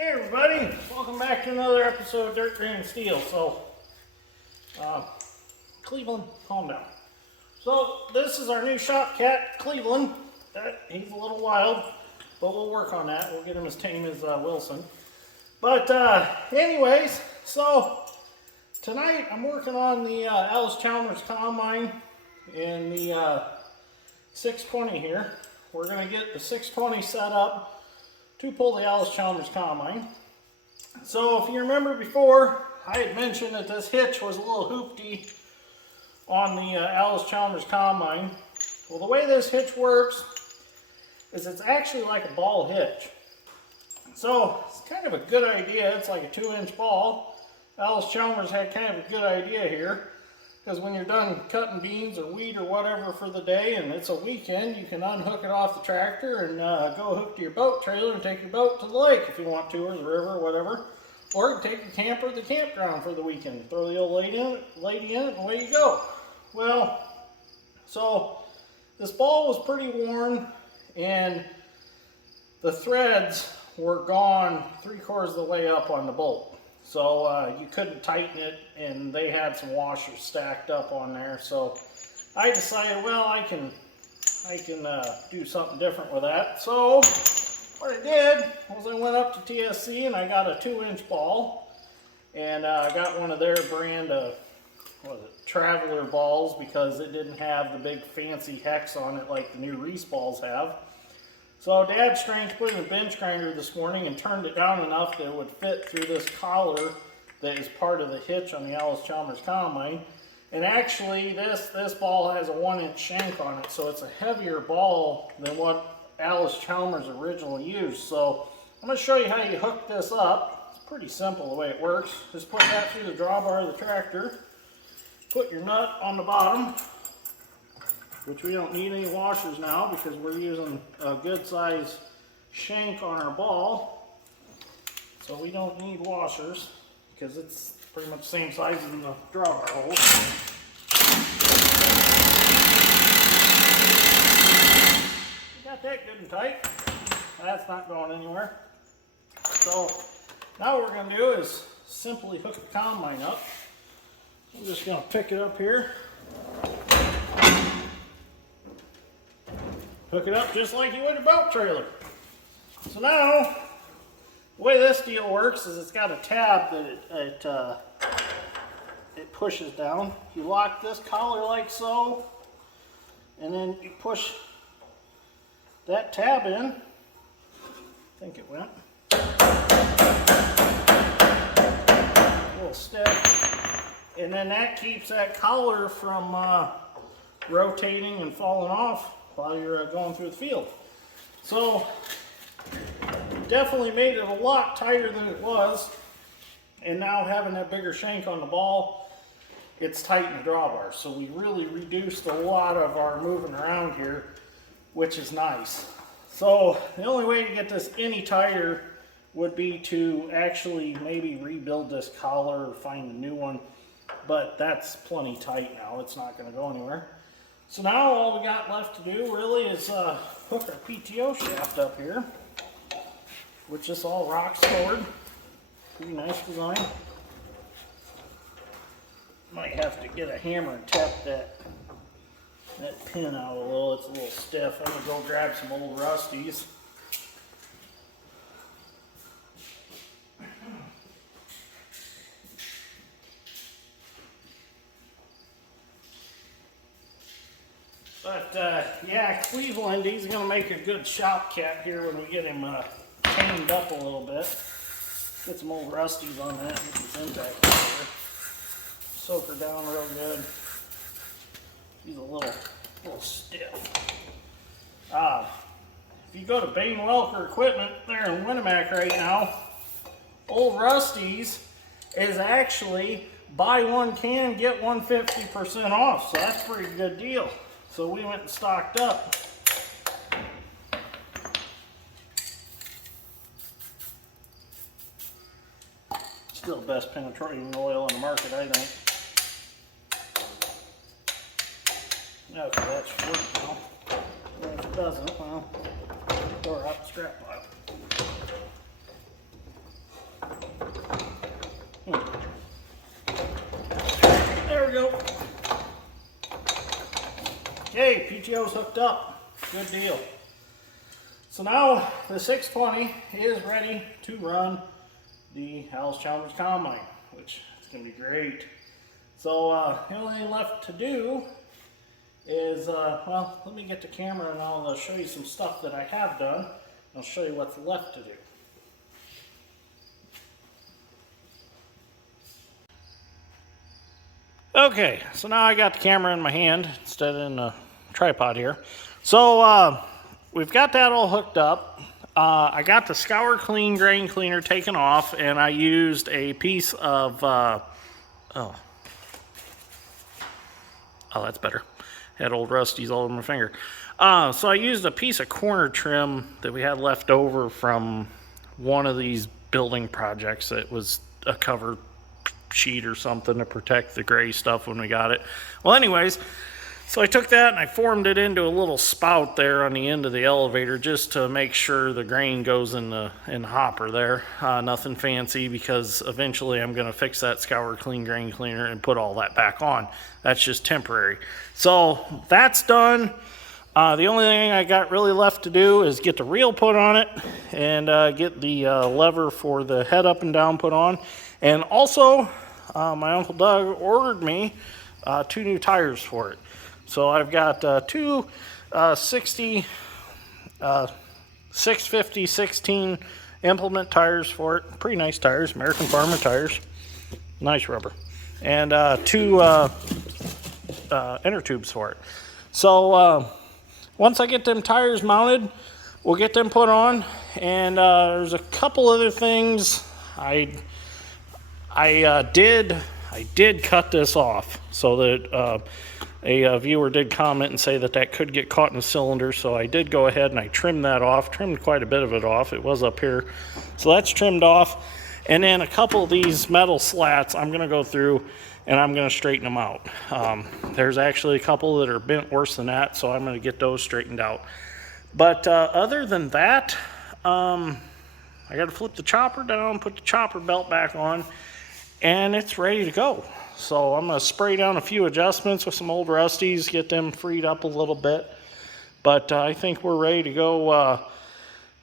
Hey everybody, welcome back to another episode of Dirt, Grain, and Steel. So, Cleveland, calm down. So, this is our new shop cat, Cleveland. He's a little wild, but we'll work on that. We'll get him as tame as Wilson. But anyways, so tonight I'm working on the Allis-Chalmers combine and the 620 here. We're going to get the 620 set up to pull the Allis-Chalmers combine. So if you remember before, I had mentioned that this hitch was a little hoopty on the Allis-Chalmers combine. Well, the way this hitch works is it's actually like a ball hitch. So it's kind of a good idea. It's like a 2-inch ball. Allis-Chalmers had kind of a good idea here, because when you're done cutting beans or wheat or whatever for the day and it's a weekend, you can unhook it off the tractor and go hook to your boat trailer and take your boat to the lake if you want to, or the river or whatever. Or you can take your camper to the campground for the weekend. Throw the old lady in it and away you go. Well, so this ball was pretty worn and the threads were gone 3/4 of the way up on the bolt. So you couldn't tighten it, and they had some washers stacked up on there. So I decided, well, I can do something different with that. So what I did was I went up to TSC and I got a 2-inch ball, and I got one of their brand of Traveler balls, because it didn't have the big fancy hex on it like the new Reese balls have. So Dad strength put in a bench grinder this morning and turned it down enough that it would fit through this collar that is part of the hitch on the Allis-Chalmers combine. And actually this ball has a 1-inch shank on it, so it's a heavier ball than what Allis-Chalmers originally used. So I'm going to show you how you hook this up. It's pretty simple the way it works. Just put that through the drawbar of the tractor. Put your nut on the bottom, which we don't need any washers now because we're using a good size shank on our ball. So we don't need washers because it's pretty much the same size as the drawbar hole. You got that good and tight. That's not going anywhere. So now what we're going to do is simply hook the combine up. I'm just going to pick it up here. Hook it up just like you would a boat trailer. So now, the way this deal works is it's got a tab that it pushes down. You lock this collar like so, and then you push that tab in. I think it went. A little stiff. And then that keeps that collar from rotating and falling off while you're going through the field. So definitely made it a lot tighter than it was, and now having that bigger shank on the ball, it's tightened the drawbar. So we really reduced a lot of our moving around here, which is nice. So the only way to get this any tighter would be to actually maybe rebuild this collar or find a new one, but that's plenty tight now. It's not going to go anywhere. So now all we got left to do really is hook our PTO shaft up here, which is all rock scored. Pretty nice design. Might have to get a hammer and tap that pin out a little. It's a little stiff. I'm going to go grab some old Rusties. But yeah, Cleveland, he's going to make a good shop cat here when we get him tamed up a little bit. Get some old Rusties on that and get some impact here. Soak her down real good. She's a little stiff. If you go to Bain Welker Equipment there in Winnemac right now, old Rusties is actually buy one can, get one 50% off. So that's a pretty good deal. So we went and stocked up. Still best penetrating oil on the market, I think. Okay, that should work now. And if it doesn't, well, throw her out the scrap pile. Okay, PTO's hooked up. Good deal. So now the 620 is ready to run the Allis-Chalmers combine, which is going to be great. So the only thing left to do is, well, let me get the camera and I'll show you some stuff that I have done. I'll show you what's left to do. Okay, so now I got the camera in my hand instead of in the tripod here. So we've got that all hooked up. I got the Scour Clean grain cleaner taken off, and I used a piece of, oh, that's better. Had old Rusty's all over my finger. So I used a piece of corner trim that we had left over from one of these building projects that was a cover sheet or something to protect the gray stuff when we got it. Well, anyways, so I took that and I formed it into a little spout there on the end of the elevator just to make sure the grain goes in the hopper there. Nothing fancy, because eventually I'm going to fix that Scour Clean grain cleaner and put all that back on. That's just temporary. So that's done. The only thing I got really left to do is get the reel put on it and get the lever for the head up and down put on. And also, my Uncle Doug ordered me 2 new tires for it. So I've got two 650 16 implement tires for it. Pretty nice tires, American Farmer tires. Nice rubber. And 2 inner tubes for it. So once I get them tires mounted, we'll get them put on. And there's a couple other things. I did cut this off so that a viewer did comment and say that could get caught in the cylinder. So I did go ahead and I trimmed that off, trimmed quite a bit of it off. It was up here. So that's trimmed off. And then a couple of these metal slats, I'm going to go through and I'm going to straighten them out. There's actually a couple that are bent worse than that, so I'm going to get those straightened out. But other than that, I got to flip the chopper down, put the chopper belt back on, and it's ready to go. So I'm going to spray down a few adjustments with some old Rusties, get them freed up a little bit. But I think we're ready to go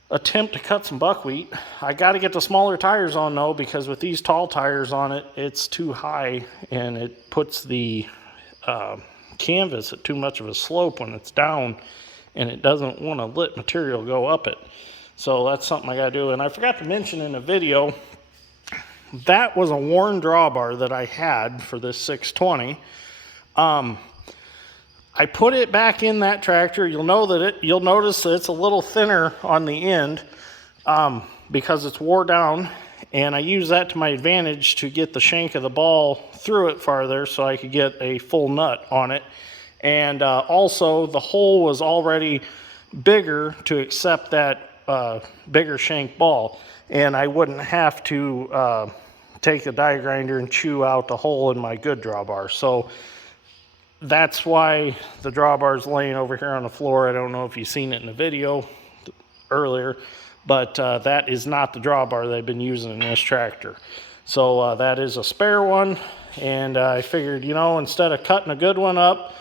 attempt to cut some buckwheat. I got to get the smaller tires on though, because with these tall tires on it, it's too high and it puts the canvas at too much of a slope when it's down, and it doesn't want to let material go up it. So that's something I got to do. And I forgot to mention in the video, that was a worn drawbar that I had for this 620. I put it back in that tractor. You'll notice that it's a little thinner on the end because it's wore down, and I use that to my advantage to get the shank of the ball through it farther so I could get a full nut on it. And also the hole was already bigger to accept that bigger shank ball, and I wouldn't have to take the die grinder and chew out the hole in my good drawbar. So that's why the drawbar is laying over here on the floor. I don't know if you've seen it in the video earlier, but that is not the drawbar they've been using in this tractor. So that is a spare one, and I figured, instead of cutting a good one up,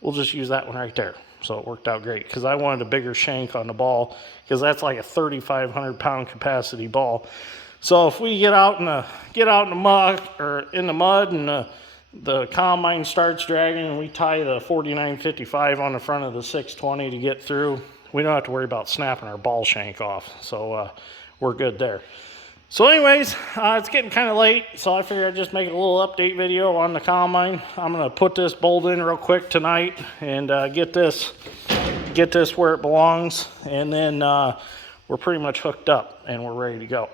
we'll just use that one right there. So it worked out great, because I wanted a bigger shank on the ball, because that's like a 3,500 pound capacity ball. So if we get out in the mud, and the combine starts dragging, and we tie the 4955 on the front of the 620 to get through, we don't have to worry about snapping our ball shank off. So we're good there. So anyways, it's getting kind of late, so I figured I'd just make a little update video on the combine. I'm going to put this bolt in real quick tonight and get this where it belongs, and then we're pretty much hooked up and we're ready to go.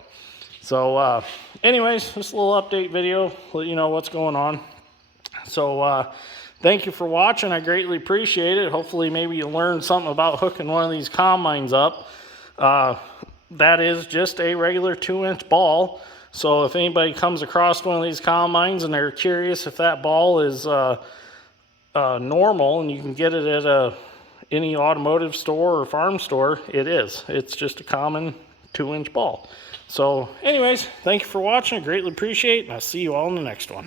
So anyways, just a little update video, let you know what's going on. So thank you for watching. I greatly appreciate it. Hopefully maybe you learned something about hooking one of these combines up. That is just a regular 2-inch ball. So if anybody comes across one of these combines and they're curious if that ball is normal and you can get it at any automotive store or farm store, it is. It's just a common 2-inch ball. So anyways, thank you for watching. I greatly appreciate it, and I'll see you all in the next one.